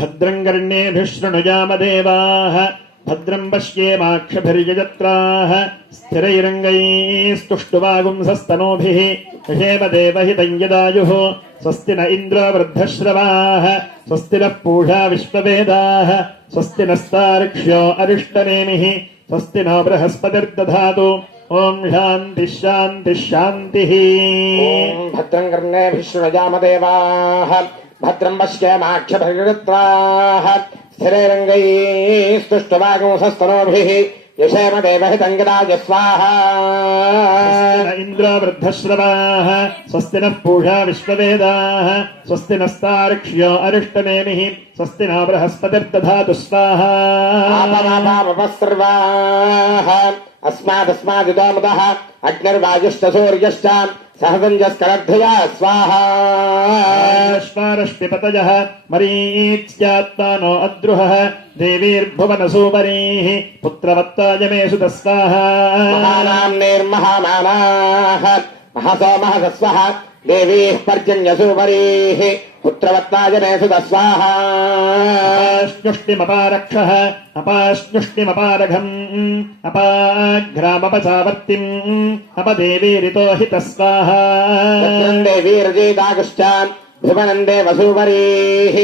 भद्रम् कर्णेभिः शृणुयामदेवाः भद्रम् पश्येमाक्षभिर्यजत्राः स्थिरैरङ्गैस्तुष्टुवागुंसस्तनूभिः यशेम देवहितम् यदायुः स्वस्ति न इन्द्रो वृद्धश्रवाः स्वस्ति नः पूषा विश्ववेदाः स्वस्ति नस्तार्क्ष्यो अरिष्टनेमिः स्वस्ति नो बृहस्पतिर्दधातु ॐ शान्तिः शान्तिः शान्तिः ॐ भद्रम् कर्णेभिः शृणुयामदेवाः भद्रम् गदाय स्वाहा न इन्द्रो वृद्धश्रवाः। स्वस्ति नः पूषा विश्ववेदाः। स्वस्ति नस्तार्क्ष्यो अरिष्टनेमिः। स्वस्ति नो बृहस्पतिर्दधातु स्वाहा अस्मादस्मादिदोमुदः। अग्निर्वायुश्च सूर्यश्च सहगंजस्करभ्यया स्वाहाश्वारश्पिपतयः मरीच्यात्मानो अद्रुहः देवीर्भुवनसूपरीः पुत्रवत्तायमेषु तस्वाहा महानाम् निर्महानाः महसस्वः దేవీః పర్జన్యసూపరీः పుత్రవత్నాజనేసు తస్వాహ అపాస్నుష్ణిమపారక్షः అపాస్నుష్ణిమపారఘం అపాఘ్రామపచావర్తిం అపదేవీరితో హిత స్వాహ దేవీరజేదాగుశ్చాన్ భువనం దేవసూపరీः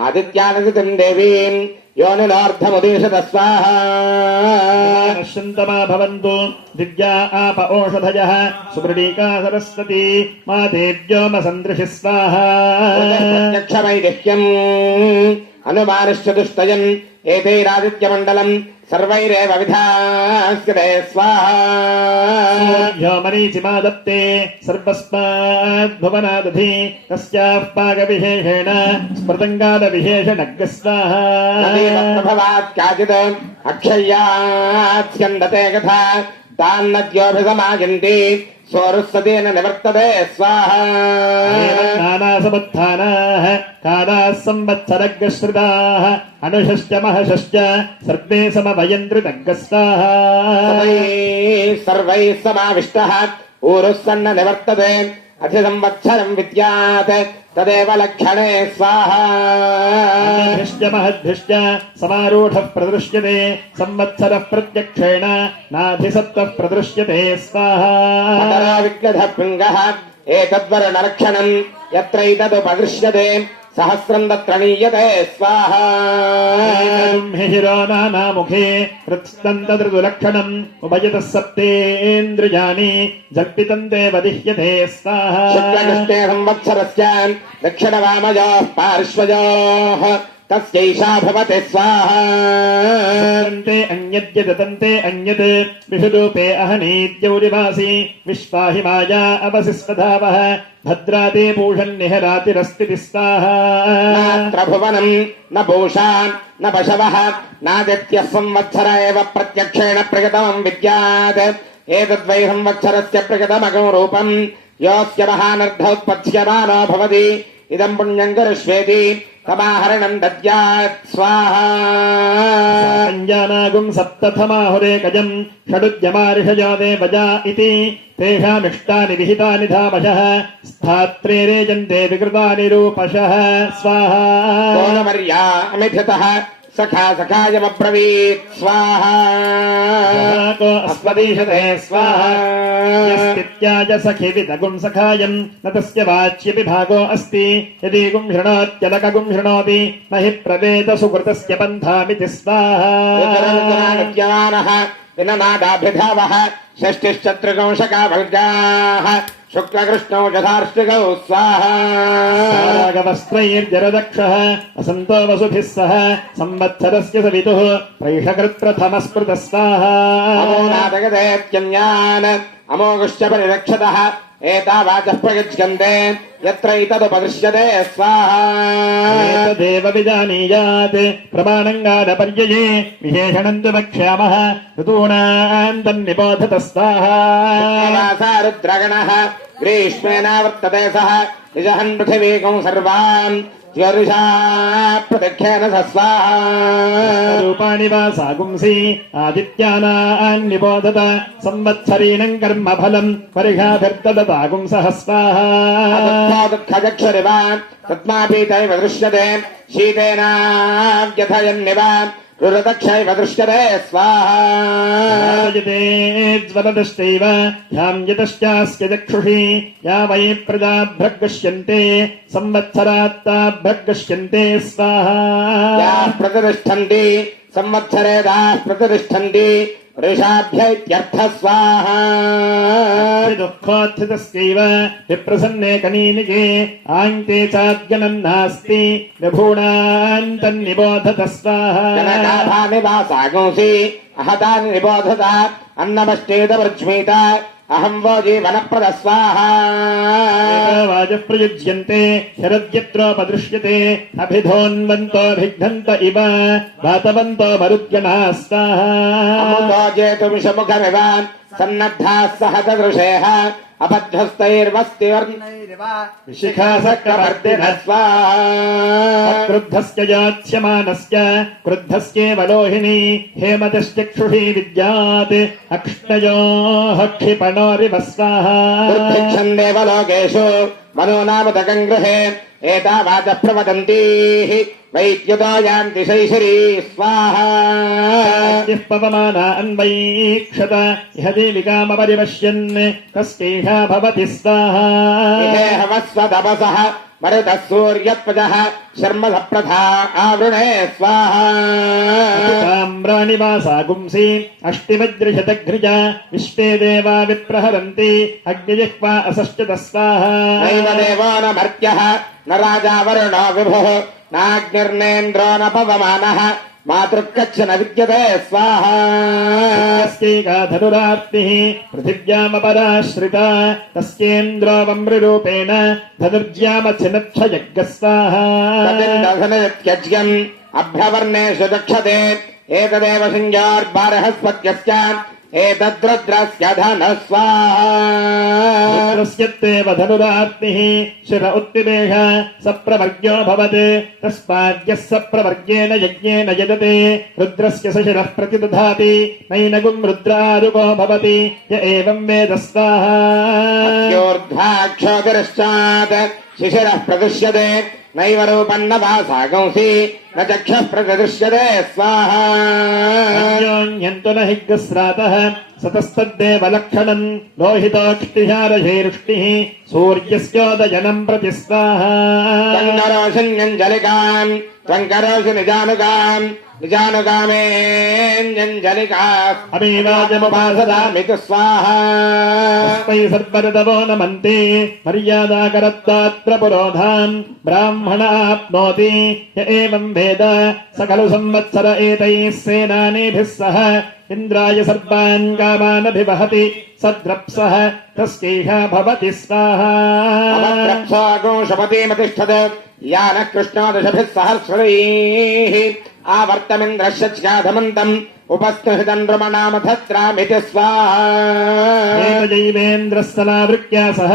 ఆదిత్యానదితం దేవీం योनिनोर्धमुदीशत स्वाहा नश्यन्तमा भवन्तु दिव्या आप ओषधयः सुमृडीका सरस्वती मा देव्योमसन्दृशि स्वाहा प्रत्यक्षवैदिह्यम् अनुमानिश्च दुष्टयम् ఏతైరాదిత్యమండలం సర్వైరేవ విధాస్యతే స్వాహా. మరీచిమాదత్తే సర్వస్మాద్భువనాదధి తస్యాః పాగవిశేషేణ స్మృతంగాద విశేషణగ్ర స్వాహాభవాత్ కాచిత్ అక్షయ్యాత్స్యందతే కథా తాన్నద్యోభిసమాయంతి कथा तान्नद्योऽभिसमायन्ति सोरुस्सतेन निवर्तते स्वाहा नानासमुत्थानाः कालाः संवत्सरग्रश्रिताः अनुषश्च महशश्च सर्वे समवयन्द्रितग्रस्ताः सर्वैः सर्वैः समाविष्टः ऊरुः सन्न निवर्तते अधिसंवत्सरम् विद्यात् तदेव लक्षणे स्वाहा भिश्च महद्भिश्च समारूढः प्रदृश्यते संवत्सरः प्रत्यक्षेण नाधिसत्त्वः प्रदृश्यते स्वाहा विग्रधः पिङ्गः एतद्वरणलक्षणम् यत्रैतदुपदृश्यते सहस्रम् तत्र नीयते स्वाहा हि शिरो नानामुखे हृत्स्तन्तदृदुलक्षणम् उभयतः सप्तेन्द्रियाणि जल्पितम् देव दिह्यते स्वाहा शुक्लकृष्णे संवत्सरस्य दक्षिणवामयोः पार्श्वयोः तस्यैषा भवति स्वाहा। दन्ते अन्यद्यदन्ते अन्यत्। विषुरूपे अहनीद्यौरिवासि विश्वाहि माया अवसि स्वधावः भद्राते पूषन्निहरातिरस्ति स्वाहा भुवनम् न पूषा न पशवः नादित्यः संवत्सर एव प्रत्यक्षेण प्रगतमम् विद्यात्। एतद्वै संवत्सरस्य प्रगतमगम् रूपम् योऽस्य महानर्धोत्पत्स्यमानो भवति। इदम् पुण्यम् సమాహరణం దద్యాత్ స్వాహాంజానాగుం సప్తథమాహురే గజం షడుద్యమారిషజాదే భజా ఇది తేషామిష్టాని విహితాని ధామశ స్థాత్రేరేజంతే వికృతాని రూపశ స్వాహా. మర్యా అమిధత सखा सखायमब्रवीत्। स्वाहा। अस्मदीशते स्वाहा। सखिविदगुं सखायम् न तस्य वाच्यपि भागो अस्ति। यदि गुं शृणोत्यलकगुं शृणोति न हि प्रवेद सुकृतस्य पन्थामिति स्वाहा। दिननादाभिधावः षष्टिश्चत्रुकंशकाभर्जाः शुक्लकृष्णौ जथार्षिकौ स्वाहागमस्त्रैर्जरदक्षः असन्तो वसुभिः सह संवत्सरस्य सवितुः प्रैषकृत्प्रथमस्मृतस्वाहा। अमोघश्च परिरक्षतः एतावाचः प्रयुज्यन्ते यत्र इतदुपदृश्यते स्वाहा एतदेव विजानीयात् प्रमाणङ्गादपर्यये विशेषणम् तु वक्ष्यामः ऋतूनाम् तन्निबोधत स्वाहा वासा रुद्रगणः ग्रीष्मेनावर्तते सः निजहन् पृथिवीकम् सर्वान् ज्योतिषा प्रदक्षेण स स्वाहा रूपाणि वा सागुंसि आदित्यानान्निबोधत संवत्सरीणम् कर्म फलम् परिघाभिर्ददतागुंसः स्वाहा दुःखचक्षुरिव तस्मापीतैव दृश्यते शीतेनाव्यथयन्निव రురదక్షైవదృష్టరే స్వాహాజతేజ్వరదశ్చైవ హ్యాంజతశ్చాస్య చక్షుషి యా వై ప్రజా భ్రగ్గశ్యంతే సంవత్సరాత్తా భ్రగ్గశ్యంతే స్వాహా ప్రతిష్టంది సంవత్సరేదా ప్రతిష్టంది ऋषाभ्यैत्यर्थस्वाहादुःखोत्थितस्यैव विप्रसन्ने कनीनिके आङ्क्ते चाद्गणम् नास्ति विभूणाम् तन्निबोधत स्वाहा అహం వో జీవనప్రద స్వాహాజప్రయుజ్యంతే శరద్యత్రోపదృశ్యతే అభిధోన్వంతోభిఘ్నంత ఇవ వాతవంతో మరుద్గణా స్వాహా సన్నద్ధా సహ దృశేహ अपद्धस्तैर्वस्तिवर्शिखासक्रवर्तिनस्वाक्रुद्धस्य याच्यमानस्य क्रुद्धस्येव लोहिणी हेमतश्चक्षुषी विद्यात्। अक्ष्णयोः क्षिपणोरिव स्वाहा। लोकेषु मनो नाम गृहे ఏతావాచ ప్రవదంతి వైద్యుదాయాంతి శైశరీ స్వాహాపవమానా అన్వైక్షత ఇహ దేవికామపరిపశ్యన్ తస్యైషా భవతి స్వాహ तस्यैषा भवति स्वाहा हवस्वतपसः मरुतः सूर्यत्वजः शर्म सप्रथा आवृणे स्वाहा ताम्राणि वासागुंसि अष्टिवज्रशतघ्रिज विश्वे देवा विप्रहरन्ति अग्निजिह्वा असश्चत स्वाहा नैव देवो न मर्त्यः न राजा वरुणो विभुः नाग्निर्नेन्द्रो न पवमानः మాతృక్కచ్చన విద్యతే స్వాహాధనురాప్తి పృథివ్యామపరాశ్రిత తస్యేంద్రోమృరూపేణ ధనుర్జ్యామచినక్షయజ్ఞ స్వాహాఘనయత్యజ్ఞం అభ్యవర్ణేషు దక్షతే ఏతదేవ సింగార్బారహస్పత్యశ్చ एतद्रद्रस्य धनस्वास्येव धनुरात्मिः शिर उत्तिमेह सप्रवर्ग्यो भवत्। तस्माद्यः सप्रवर्गेण यज्ञेन यजते। रुद्रस्य स शिरः प्रतिदधाति। नैनगुम् रुद्रारुगो भवति। य एवम् वेद शिशिरः प्रदृश्यते। నైవ రూపన్న వాసాగంసి నక్ష ప్రదృశ్యతే స్వాహ్యంతు నిగ్రస్రాత సతస్తద్దేవలక్షణం లోహితోక్షిహారషైరుష్టి సూర్యస్యోదయనం ప్రతి స్వాహ. రంగరోషి నిజానుగాం प्रति स्वाहा। तस्मै सर्वरतवो नमन्ते। मर्यादाकरत्तात्र पुरोधाम् ब्राह्मण आप्नोति। य एवम् स खलु संवत्सर एतैः सेनानीभिः सह। इन्द्राय सर्वान् कामानभिवहति सद्रप्सः तस्यैह भवति स्वाहा। अवक्रप्सागोषपतिमतिष्ठत् यानः कृष्णादशभिः सहस्रैः। ఆవర్తమింద్రశ్యాధమంతం ఉపస్నుహితం రమణామధస్రామితి స్వాహైవేంద్రస్థలావృత్యా సహ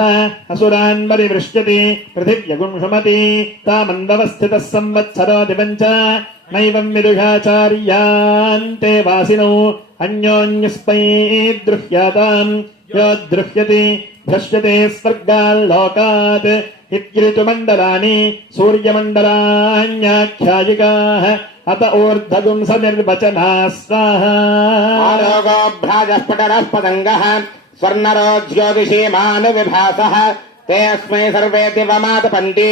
అసురాన్ పరివృష్యతి పృథివ్యగుంషుమతి తామందవస్థిత సంవత్సరో దివంచ నైవం విదుషాచార్యాంతే వాసినౌ అన్యోన్యస్మై దృహ్యాతాం యో దృహ్యతి భ్రశ్యతే స్వర్గాల్లోకాత్ इत्यृतुमण्डलानि सूर्यमण्डलान्याख्यायिकाः। अत ऊर्ध्वगुंस निर्वचना स्वाहा पटरः पतङ्गः स्वर्णरो ज्योतिषीमानुविभासः ते अस्मै सर्वे दिवमातपन्ति।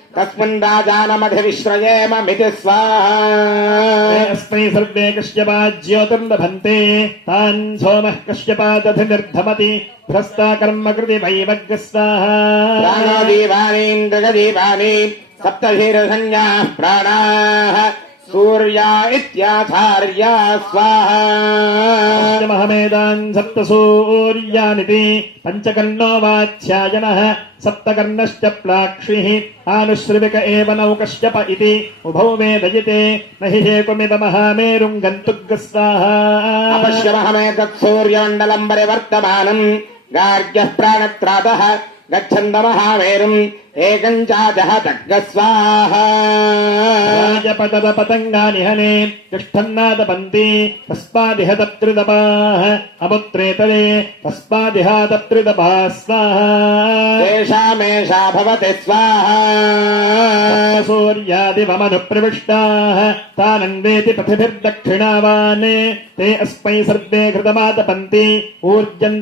तस्मिन् राजानमधिविश्रयेममिति स्वाहास्मै कश्यपा ज्योतिम् लभन्ते तान् सोमः कश्यपादधिनिर्धमति। भ्रस्ता कर्मकृति वैवग्रः स्वाहा प्राणो सप्तधीरसंज्ञाः प्राणाः। सूर्या इत्याचार्या स्वाहामहमेदान् सप्तसूर्यानिति पञ्चकर्णो वाच्यायनः सप्तकर्णश्च प्लाक्षिः आनुश्रविक एव नौकश्चप इति उभौ वेदयिते न हि हेकुमिदमहामेरुम् गन्तुग्रस्वाहापश्यमहमेतत्सूर्याण्डलम् परिवर्तमानम् गार्ग्यः प्राणत्रातः गच्छन्दमहामेरुम् एकम् चाजः दग्धस्वाहा राजपदव पतङ्गानिहने तिष्ठन्नादपन्ति तस्मादिह तप्तृतपाः अपुत्रेतले तस्मादिह स्वाहा तेषामेषा भवति स्वाहा सूर्यादिवमनुप्रविष्टाः तानन्वेति पथिभिर्दक्षिणावान्। ते अस्मै सर्वे घृतमातपन्ति। ऊर्जम्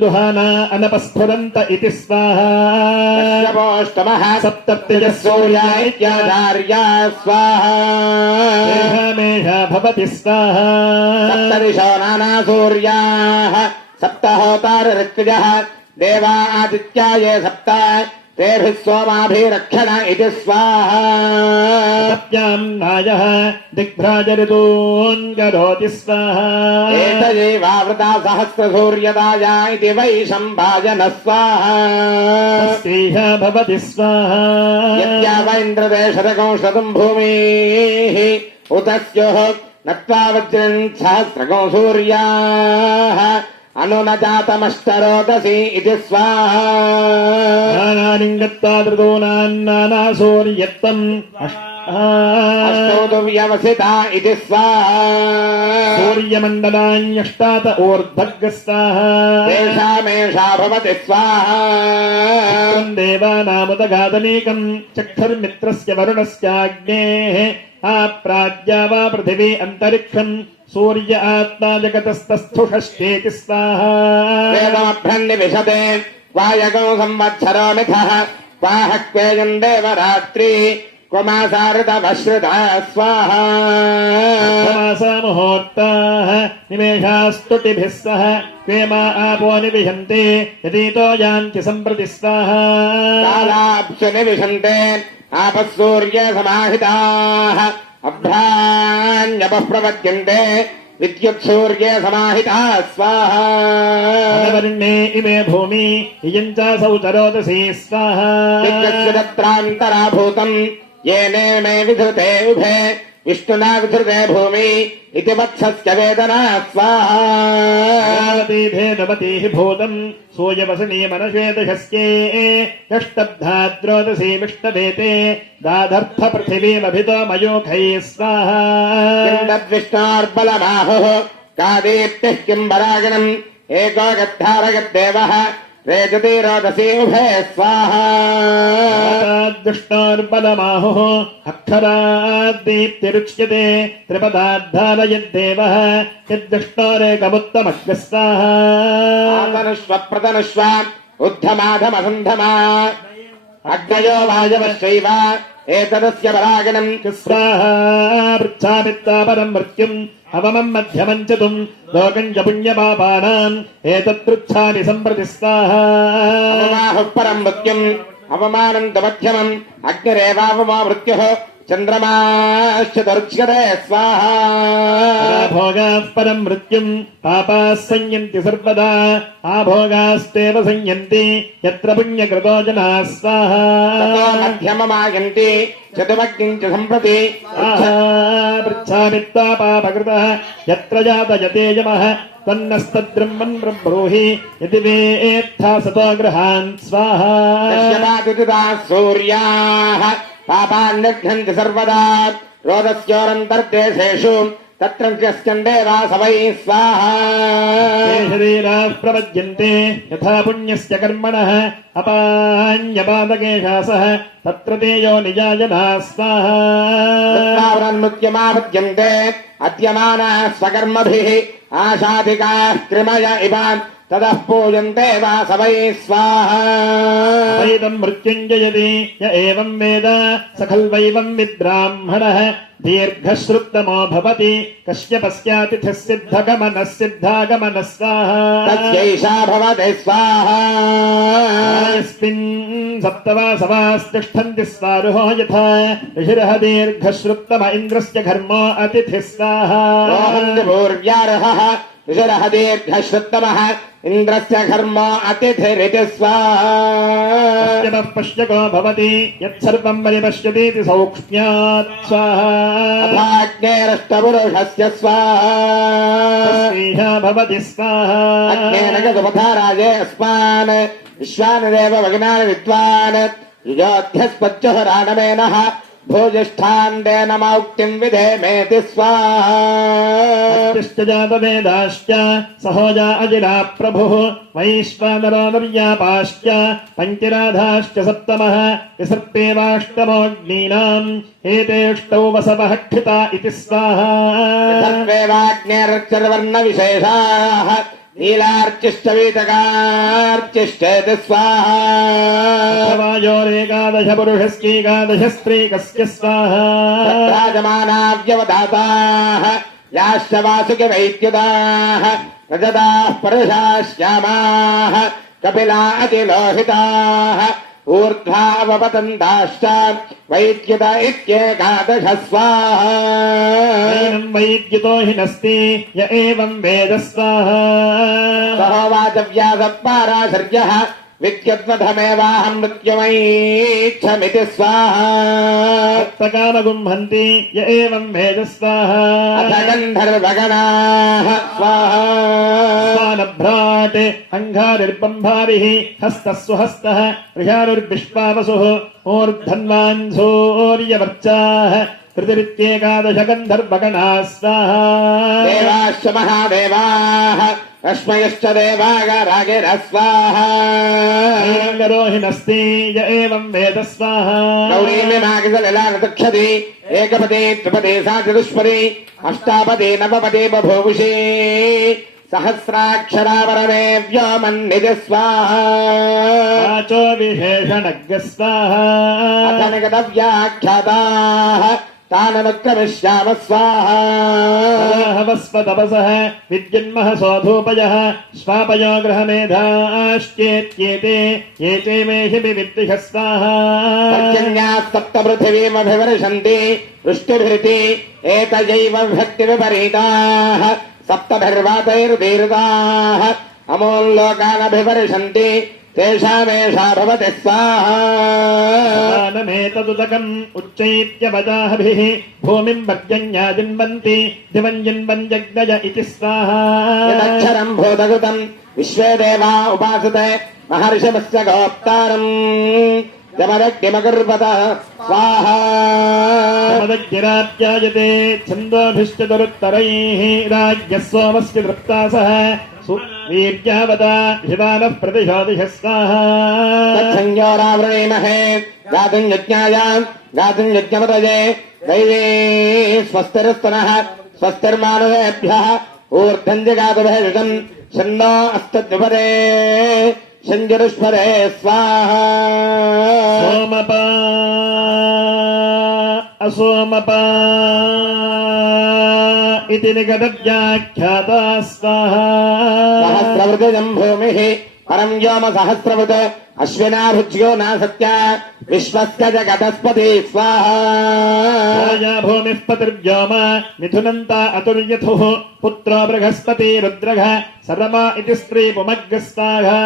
अनपस्फुरन्त इति स्वाहा। कश्यपोष्टमः सप्तप्तिजः सूर्या सूर्या स्वाहा भवति स्वाहा। सप्तदिशो नाना सूर्याः सप्तहोतारऋत्विजः देवा आदित्या ये सप्त तेभिः सोमाभिरक्षण इति स्वाहा। सत्याम् नायः दिग्भ्राजऋतून् करोति स्वाहा एतदेवावृता सहस्रसूर्यदाया इति वै सम्भाजन स्वाहा तस्यैष भवति स्वाहा यद्याव इन्द्रदेशतकंशतम् भूमिः उत स्युः नत्वा वज्रम् सहस्रकौ सूर्याः అనునజాతమష్టరోగసి ఇది స్వాహాలింగత్తాదృతో నాన్నానాసోర్యత్తం వ్యవసిత ఇది సూర్యమండలాన్యష్టాత ఓర్ధగస్తామేషా భవతి స్వాహం. దేవానాముదగాదనేకం చక్షుర్మిత్రస్య వరుణస్యాగ్నే. ఆ ప్రాజ్యావా పృథివీ అంతరిక్షం सूर्य आत्मा जगतस्तस्थुषश्चेति स्वाहा। वेदमभ्रन्निविशते वायगौ संवत्सरो मिथः वाह क्वेयम् देवरात्रि क्व मासाऋतवश्रुतः स्वाहा। मुहूर्ताः निमेषास्तुतिभिः सह क्वेमा आपो निविशन्ते यदीतो यान्ति सम्प्रति स्वाहा। कालाप्सु निविशन्ते आपः सूर्य समाहिताः। అభ్రాన్యపప్రవద్యంతే విద్యుత్సూర్యే సమాహిత స్వాహవర్ణే ఇమే భూమి ఇయం చాసౌ చరోదసి స్వాహ. విద్యుత్సురత్రాంతరాభూతం ఏనేమే విధృతే ఉభే. విష్ణునావిధృతే భూమి ఇది వత్సస్య వేదనా స్వాహాదేధేదవతీ భూతం సూయవసనీ మనశ్వేదశస్యే. యష్టబ్ధాద్రోదసీ విష్టవేతే దాధర్థ పృథివీమభితో మయోఖై స్వాహార్బలమాహు కాదీప్తి కింబరాగణం ఏకో గద్ధారగద్దేవ पृथिवीमभितो मयोखैः स्वाहा तद्विष्णोर्बलबाहुः कादीप्तिः किम् वरागणम् एको गद्धारगद्देवः रेजति रोदसी उभे स्वाहा दुष्टोर्बलमाहुः अक्षराद्दीप्तिरुच्यते त्रिपदाद्धारयद्देवः यद्दुष्टोरेकमुत्तमग्रस्ताः आतनुष्व प्रतनुष्व उद्धमाधमसन्धमा अग्नयो वायवश्चैव एतदस्य परागणम् स्वाहा पृच्छामित्ता परम् मृत्युम् అవమం మధ్యమంచతుం లోకం చ పుణ్యపాపానాం ఏతదృచ్ఛామి సంప్రతి స్వాహ పరం మృత్యుం అవమానం తమధ్యమం అగ్నిరేవావమా మృత్యు చంద్రమాశ్చతుర్జ్యతే స్వాహా భోగాః మృత్యుం పాపాः సంయంతి సర్వదా ఆ భోగాస్తేవ సంయంతి యత్ర పుణ్యకృతో జనాः స్వాహా మధ్యమమాయంతి చతుమగ్నిం సంప్రతి పృచ్ఛామి త్వా పాపకృతः జాతయతే యమः తన్నస్తద్బ్రహ్మన్ బ్రబ్రూహి యది సతో గృహాన్ पापा सर्वदा। रोदस्योरन्तर्देशेषु तत्र ग्रस्यन्ते वा सवैः स्वाहाशरीराः प्रपद्यन्ते यथा पुण्यस्य कर्मणः अपान्यपादकेशासः तत्र ते यो अद्यमानाः स्वकर्मभिः आशाधिकाः कृमय इवान् ततः पूजन्ते वासवै स्वाहा। वैदम् मृत्युञ्जयति य एवम् वेद स खल्वैवम् विब्राह्मणः दीर्घश्रुत्तमो भवति सिद्धगमनः सिद्धागमनः स्वाहा। तस्यैषा भवति स्वाहा। यस्मिन् सप्तवासवास्तिष्ठन्ति स्वारुहो यथा ऋषिरः दीर्घश्रुत्तम इन्द्रस्य घर्मो अतिथिः स्वाहा। पूर्व्यार्हः। ऋषरः दीर्घश्रुत्तमः इन्द्रस्य घर्म अतिथिरितिस्वा। पश्य को भवति यत्सर्वम् परिपश्यतीति सौक्ष्म्यात् स्वाहाग्नेरष्टपुरुषस्य स्वाहा भवति स्वाहा। तेन मौक्तिम् विधेमेति स्वाहा अत्युश्च जातवेदाश्च सहोजा अजिला प्रभुः वैश्वानरो निर्यापाश्च पञ्चराधाश्च सप्तमः विसर्पेवाष्टमोऽग्नीनाम् एतेष्टौ वसवः क्षिता इति स्वाहा सर्वेवाग्नेरक्षरवर्णविशेषाः नीलार्चिश्च वीतकार्चिश्चेति स्वाहा। वायोरेकादश पुरुषस्यैकादश स्त्रीकस्य स्वाहा राजमानाव्यवधाताः याश्च वासुकिवैद्युदाः रजताः परुषाः श्यामाः कपिला अतिलोहिताः ऊर्ध्वावपतन्ताश्च वैद्युत इत्येकादश स्वाहा वैद्युतो हि नस्ति य एवम् वेद स्वाहा విద్యుత్నథమేవాహం మృత్యుమైచ్చమితి స్వాహాగుంహంతి ఏం భేద స్వాహగంధర్వగణాః స్వాహానభ్రాట్ అంఘారిర్బంభారి హస్తస్వహస్తః రిహారుర్విష్పావసుః ఓర్ధన్వాన్సోర్యవర్చాః పృథిరిత్యేకాదశ గంధర్వగణాः స్వాహా దేవాశ్చ మహాదేవాः अस्मयश्च देवागरागिरस्वाहा रोहिणस्ति य एवम् वेद स्वाहा एकपदे त्रिपदे सा चतुष्पदे अष्टापदे नवपदे बभूषे सहस्राक्षरावरमे व्योमन्निज स्वाहा विशेषणज्ञ स्वाहा अथ निगतव्याख्याताः तानवक्रमिष्याम स्वाहावस्वतपसः विद्युन्मः सोऽधूपयः स्वापयो ग्रहमेधाश्चेत्येते ये चैमेहि विविद्विह स्वाहान्याः सप्तपृथिवीमभिवर्षन्ति वृष्टिभिरिति एतयैव भक्तिविपरीताः सप्तभिर्वातैर्दीर्घाः। अमोल्लोकानभिवर्षन्ति तेषामेषा भवति स्वाहानमेतदुदकम् उच्चैत्यवदाहभिः भूमिम् भव्यन्या जिन्वन्ति दिवम् जिन्वन् जग्नज इति स्वाहाक्षरम् भूतकृतम् विश्वे देवा उपासते महर्षिमस्य गोप्तारम्। यमदग्निमकुर्वतः स्वाहा। मदग्निराप्यायते छन्दोभिश्चतरुत्तरैः राज्यः सोमस्य दृप्ता सह वीर्यावता शिवानः प्रतिशोदिशः स्वाहा तच्छञ्जोरावृणीमहे गातुम् यज्ञाय गातुम् यज्ञपतये दैवे स्वस्तिरस्तनः स्वस्तिर्मानवेभ्यः ऊर्ध्वम् स्वाहा। सोमपा असोमपा। इति निगतव्याख्याता स्वाहा सहस्रवृतजम् भूमिः परम् व्योम सहस्रवृत अश्विनाभुज्यो न सत्य विश्वस्य जगतस्पति स्वाहा राजा भूमिः पतिर्व्योम मिथुनन्ता अतुर्यथुः पुत्रो बृहस्पति रुद्रः सरमा इति स्त्री पुमग्गः स्वाहा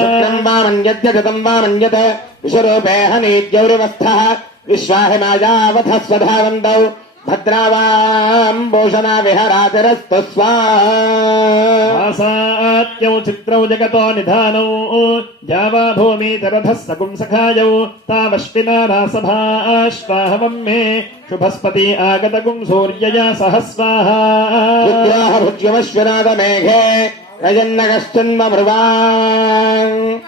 शुक्रम् वा मन्यत् जगतम् वा मन्यत् विश्वरूपे हनीत्यौरिवस्थः विश्वाहिमायावथ स्वधावन्तौ भद्रावाम्बोषणा विहराचरस्तु स्वासात्यौ चित्रौ जगतो निधानौ। भूमि भूमितरथः सगुंसखायौ। तामश्विना रासभाश्वाहवम् मे। शुभस्पति आगतगुम् सूर्यया सह स्वाहा। भुज्यमश्वनादमेघे रजन्नगश्चन्मभृवा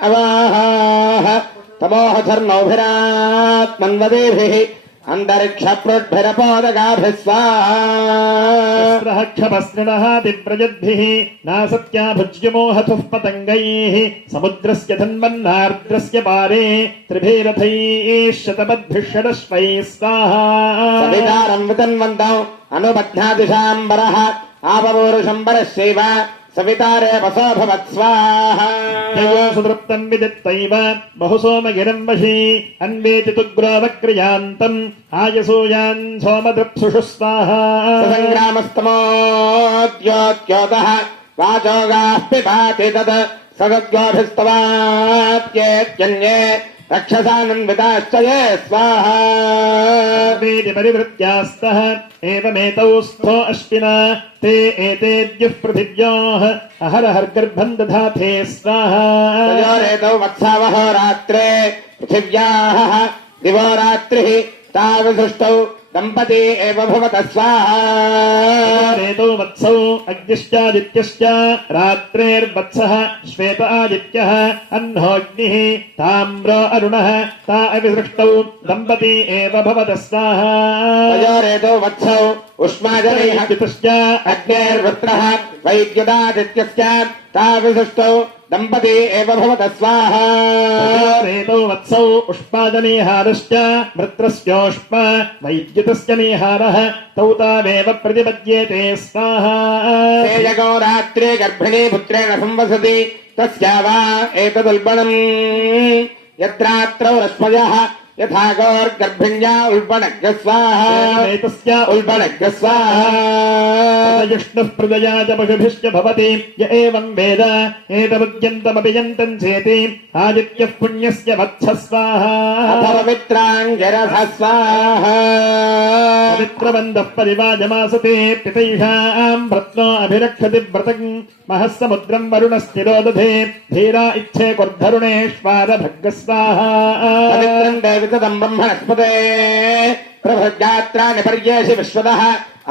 अवाहाः। तमोहधर्मोभिरात्मन्वदेभिः अन्तरिक्षप्रोद्भिरपोदगाभिः स्वाहा क्षपस्त्रिणः दिव्रजद्भिः नासत्या भुज्यमोहतुः पतङ्गैः समुद्रस्य धन्वन्नार्द्रस्य पारे त्रिभिरथैः शतपद्भिः षडश्वैः स्वाहा अनुबध्नादिशाम्बरः आपपूरुषम्बरश्चैव సవితారే వసోభవత్స్వాహృప్తం విదిత్తైవ బహుసోమగిరం వశీ అన్వేతి తుగ్రోవక్రియాంతం ఆయసూయాన్ సోమదృప్సుషు స్వాహాగ్రామస్తమోద్యోద్యోత వాచోగాస్తి పాతి తదద్యోభిస్తవాత్యేత్యన్యే रक्षसानन्विताश्चय स्वाहा। वेदि परिवृत्यास्तः एवमेतौ स्थो अश्विना ते एतेद्युः पृथिव्योः अहरहर्गर्भम् दधाते स्वाहारेतौ वत्सावहो रात्रे पृथिव्याः दिवो रात्रिः तावसृष्टौ दम्पती एव भवत स्वाहा। वत्सौ अग्निश्चादित्यश्च रात्रेर्वत्सः श्वेत आदित्यः अह्नोऽग्निः ताम्रो अरुणः ता अविसृष्टौ दम्पती एव भवत स्वाहा। तयोरेतौ वत्सौ उष्माजनैः वितश्च अग्नेर्वृत्रः वैद्युदादित्यश्च ताविसृष्टौ दम्पती एव भवत स्वाहा रेतौ वत्सौ उष्पादनीहारश्च मृत्रस्योष्म वैद्युतस्य नीहारः तौ तावेव प्रतिपद्येते स्वाहा तेजगो रात्रे गर्भिणी पुत्रेण संवसति तस्या वा एतदुल्बणम् यत्रात्रौ रश्मयः यथा गोर्गर्भिण्या उल्बणग्र स्वाहा एतस्य उल्बणग्र स्वाहा जिष्णुः प्रदया च पशुभिश्च भवति य एवम् वेद एतमुद्यन्तमपि यन्तम् चेति आदित्यः पुण्यस्य वत्सः स्वाहा पवित्राङ्गिरथ स्वाहा पवित्रबन्धः परिवाजमासते पितैषाम् व्रत्नो अभिरक्षति व्रतम् महः समुद्रम् वरुणस्थिरो दधे धीरा इच्छे कुर्धरुणेष्वादभग्ग स्वाहा पवित्रम् देवितदम् ब्रह्मणस्पते प्रभृजात्राणि पर्येषि विश्वतः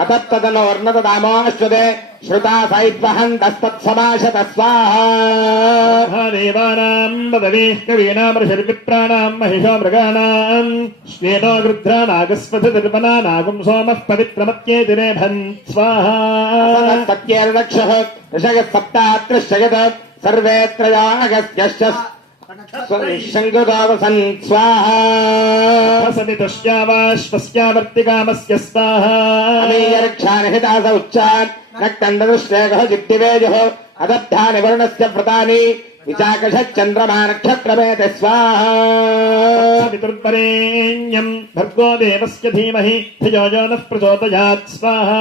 अतत्तदनोर्नतदामोऽश्वते श्रुता सैद्वहन्तस्तत्समाशत स्वाहा देवानाम् पदवीः कवीनामर्षर्विप्राणाम् महिषो मृगाणाम् श्वेनो गृध्रा नागस्वधतिर्वना नागुम् सोमः पवित्रमत्येतिरे भन् स्वाहा सत्यैर्दक्षः ऋषयः सप्तात्रश्चयत् सर्वे त्रयागस्त्यश्च शङ्कुदावसन् स्वाहा। जिद्दिवेजः। अदब्धानि वर्णस्य व्रतानि विचाकषच्चन्द्रमा नक्षत्रमेते स्वाहा। पितुर्वरेण्यम् भर्गो देवस्य धीमहि धियो यो नः प्रचोदयात् स्वाहा।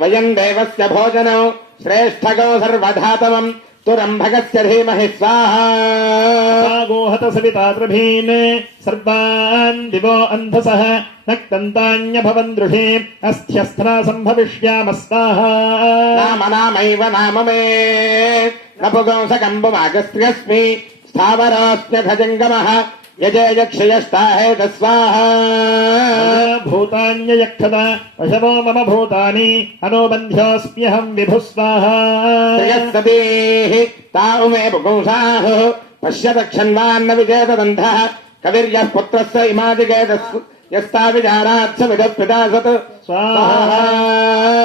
वयम् देवस्य भोजनौ श्रेष्ठगौ सर्वधातमम् तुरम्भगस्य धीमहि स्वाहा। गोहत सवितात्रभीन् सर्वान् दिवो अन्धसः सम्भविष्याम स्वाहा नाम नामैव नाम मे। न पुगंसकम्बुमागस्त्र्यस्मि स्थावरोऽस्म्यघजङ्गमः यजयक्षयस्ता है भूतान्यक्षता मम भूतानि। अनुबन्ध्योऽस्म्यहम् विभुः स्वाहा त्रयस्तदेः तावमेव पुंसाः। पश्यदक्षन्वान्न विजयतदन्धः कविर्यः पुत्रस्य इमादिगेदस् यस्ता विजानात्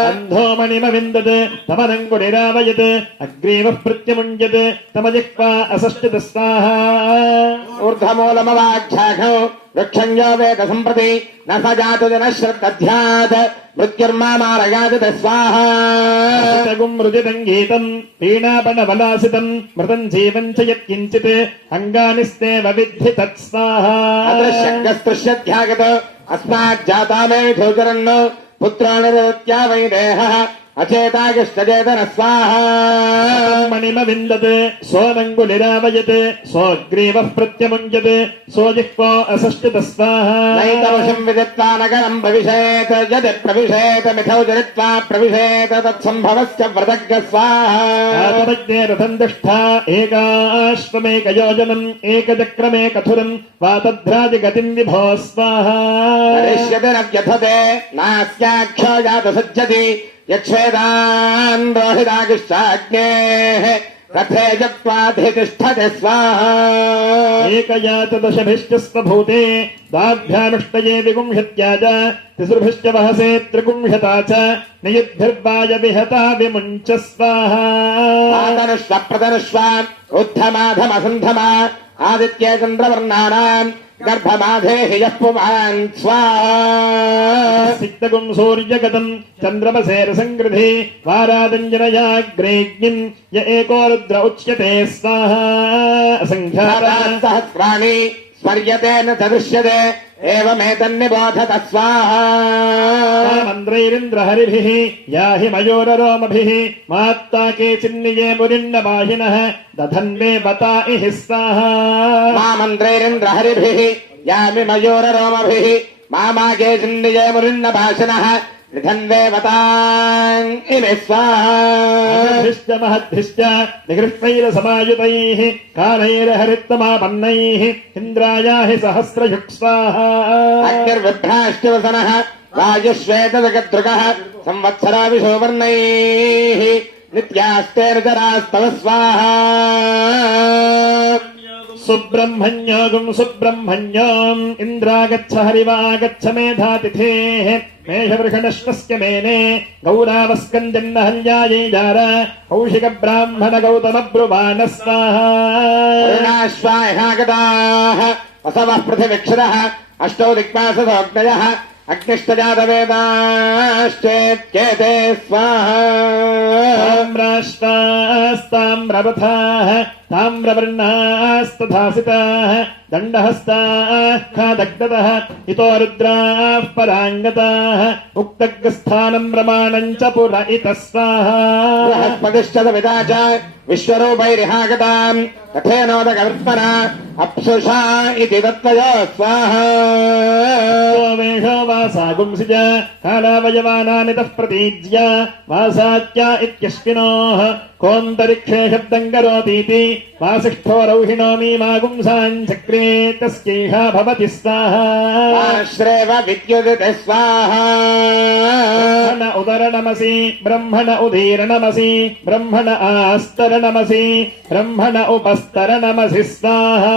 అంధోమణిమవిందత్ తమదంగుడిరావయత్ అగ్రీవ ప్రత్యముంజత్ తమ జిహ్వా అసష్టిత స్వాహ! ఊర్ధమూలమవాఖ్యాఘౌ వృక్షం యో వేద సంప్రతి నసజాతు జనశ్రద్ధధ్యాత్ మృత్యుర్మామారయాత స్వాహగుమృజితం గీతం పీణాపణవలాసితం మృతం జీవం చ యత్కించిత్ అంగానిస్తే విద్ధి తత్స్వాహ అదృశ్యంగస్పృశ్యధ్యాగత अस्माज्जाताने धोकरन्न पुत्राणरोत्या वै अचेतागिष्टचेतन स्वाहा मणिमविन्दत् सोऽनङ्गुलिरावयत् सोऽग्रीवः प्रत्यमुञ्जत् सोऽजिह्वा असष्टत स्वाहा नैतवशम् विदित्वा नगरम् प्रविशेत यदि प्रविशेत मिथौ जनित्वा प्रविशेत तत्सम्भवस्य व्रतज्ञ स्वाहा आतमज्ञे रथम् दष्टा एकाश्वमेकयोजनम् एकचक्रमेकथुरम् वातध्रादिगतिम् विभो स्वाहा करिष्यति न व्यथते नास्याख्यो यक्षेदान् रोहिदागिष्टाग्नेः रथे जत्वाधितिष्ठते स्वाहा। एकया तदशभिश्चस्व भूते द्वाभ्यामुष्टये विगुंहत्या च वहसे त्रिगुंहता च विहता विमुञ्च स्वाहा। प्रतनुष्वा उत्थमाधमसन्धमा आदित्ये चन्द्रवर्णानाम् गर्भमाधेहि हिजपुमान् सिक्तगुं सूर्यगतम् चन्द्रमसेरसङ्गृधे वारादञ्जनयाग्रेज्ञम् य एको रुद्र उच्यते स्वाहा। असङ्ख्याता। सहस्राणि స్మర్యతే నవిష్యతే ఏమేతన్నిబోధత స్వాహమంత్రైరింద్రహరిభిः యాహి మయూరరోమభిः మాత్తా కేచిన్నియే మురిన్న బాహినः దధన్మే బతా ఇహి స్వాహా మా మంత్రైరింద్రహరిభిः యామి మయూరరోమభిः మామా కేచిన్నియే మురిన్న భాషినः ృధన్వేవతాష్టమహద్భిష్ట నిగృహైరసమాయుతైః కాలైరహరిత్తమాపన్నైः ఇంద్రాయా హి సహస్రయుక్స్వాహాభ్రాష్టవసనः రాజశ్వేతగద్రుగः సంవత్సరావిశోవర్ణైः నిత్యాస్తేరజరాస్తవ స్వాహా సుబ్రహ్మణ్యోగం సుబ్రహ్మణ్యోం ఇంద్రాగచ్చ హరివాగచ్చ మేధాతిథేః मेषवृषणश्वस्य मेने गौरावस्कन्दम् न हन्याये जार कौशिकब्राह्मण गौतमब्रुवाणः स्वाहागताः वसवः पृथिविक्षरः अष्टौ दिग्मासोऽग्नयः अग्निष्टजातवेदाश्चेत्येते स्वाहा। ताम्राष्टास्ताम्रपथाः ताम्रवर्णास्तथासिताः दण्डहस्ताः खादग्धतः इतो रुद्राः पराङ्गताः उक्तग्रस्थानम् प्रमाणम् च पुर इतः स्वाहा बृहस्पतिश्च विदा च विश्वरूपैरिहागताम् तथेनोदकल्पना अप्सुषा इति दत्तयो स्वाहा वेषो वासा गुंसि च कालावयवानानितः प्रतीज्य वासात्या इत्यश्विनोः कोऽन्तरिक्षे शब्दम् करोतीति वासिष्ठो रौहिणो मीमागुंसाम् चक्रे तस्यैषा भवति स्वाहा श्रेव विद्युदिति स्वाहा ब्रह्मण उदरणमसि ब्रह्मण उदीरणमसि ब्रह्मण आस्तरणमसि ब्रह्मण उपस्तरणमसि स्वाहा